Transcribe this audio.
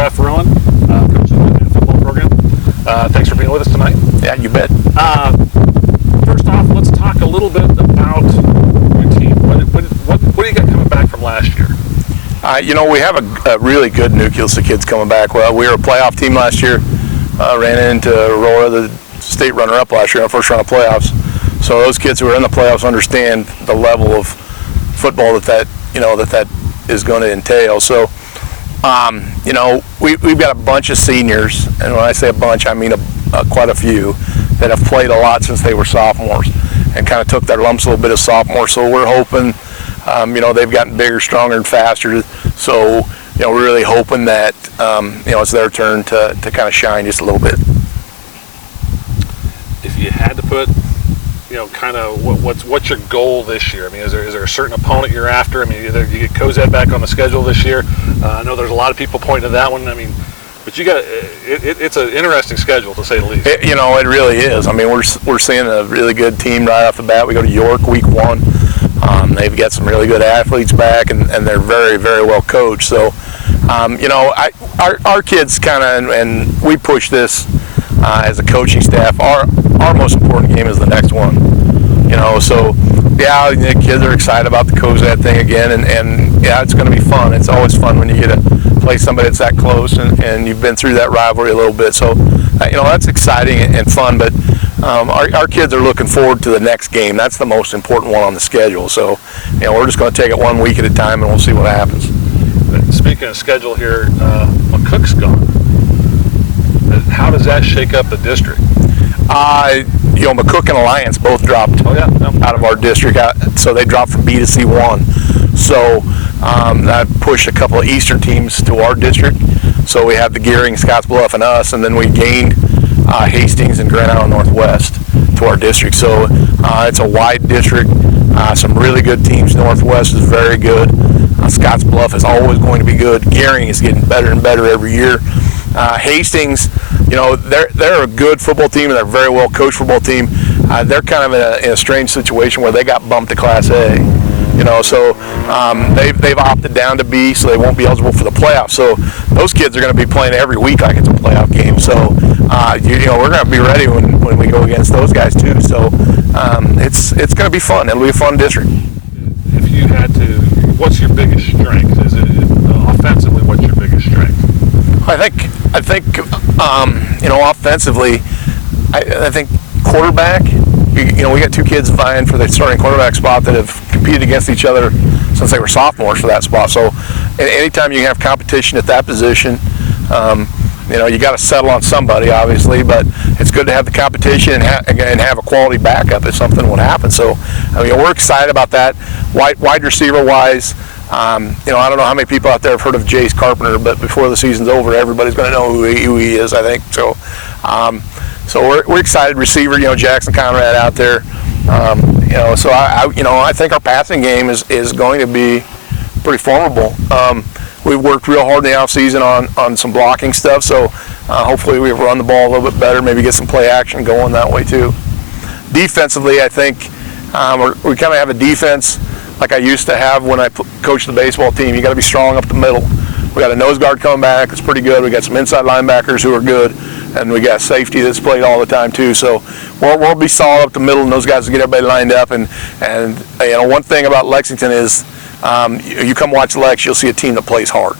Jeff Rowan, coach of the football program. Thanks for being with us tonight. Yeah, you bet. First off, let's talk a little bit about your team. What do you got coming back from last year? We have a really good nucleus of kids coming back. Well, we were a playoff team last year. Ran into Aurora, the state runner-up last year in the first round of playoffs. So those kids who are in the playoffs understand the level of football that is going to entail. So, we've got a bunch of seniors, and when I say a bunch, I mean quite a few that have played a lot since they were sophomores and kind of took their lumps a little bit as sophomores. So we're hoping, they've gotten bigger, stronger, and faster. So, we're really hoping that, it's their turn to kind of shine just a little bit. If you had to put, kind of what's your goal this year? I mean, is there a certain opponent you're after? I mean, either you get Cozad back on the schedule this year. I know there's a lot of people pointing to that one. I mean, but you got it's an interesting schedule to say the least. It really is. I mean, we're seeing a really good team right off the bat. We go to York week 1. They've got some really good athletes back, and they're very, very well coached. So, our kids kind of, and we push this as a coaching staff. Our most important game is the next one. So yeah, the kids are excited about the Cozad thing again, and yeah, it's going to be fun. It's always fun when you get to play somebody that's that close, and you've been through that rivalry a little bit. So that's exciting and fun. But our kids are looking forward to the next game. That's the most important one on the schedule. So we're just going to take it 1 week at a time, and we'll see what happens. Speaking of schedule here, McCook's gone. How does that shake up the district? McCook and Alliance both dropped out of our district. So they dropped from B to C1. So that pushed a couple of eastern teams to our district. So we have the Gearing, Scottsbluff, and us, and then we gained Hastings and Grand Island Northwest to our district. So it's a wide district. Some really good teams. Northwest is very good. Scottsbluff is always going to be good. Gearing is getting better and better every year. Hastings, they're a good football team, and they're a very well coached football team. They're kind of in a strange situation where they got bumped to Class A. So they've opted down to B, so they won't be eligible for the playoffs. So those kids are going to be playing every week like it's a playoff game. So we're going to be ready when we go against those guys too. So it's going to be fun. It'll be a fun district. If you had to, what's your biggest strength? Is it offensively? What's your biggest strength? I think offensively, I think quarterback. We got two kids vying for the starting quarterback spot that have competed against each other since they were sophomores for that spot. So anytime you have competition at that position, you got to settle on somebody, obviously, but it's good to have the competition and have a quality backup if something would happen. So, we're excited about that. Wide receiver wise, I don't know how many people out there have heard of Jace Carpenter, but before the season's over, everybody's going to know who he is, I think. So, we're excited. Receiver, Jackson Conrad out there. So I think our passing game is going to be pretty formidable. We've worked real hard in the offseason on some blocking stuff, so hopefully we run the ball a little bit better, maybe get some play action going that way too. Defensively, I think we kind of have a defense like I used to have when I coached the baseball team. You got to be strong up the middle. We got a nose guard coming back. It's pretty good. We got some inside linebackers who are good, and we got safety that's played all the time too. So we'll be solid up the middle, and those guys will get everybody lined up. And one thing about Lexington is you come watch Lex, you'll see a team that plays hard.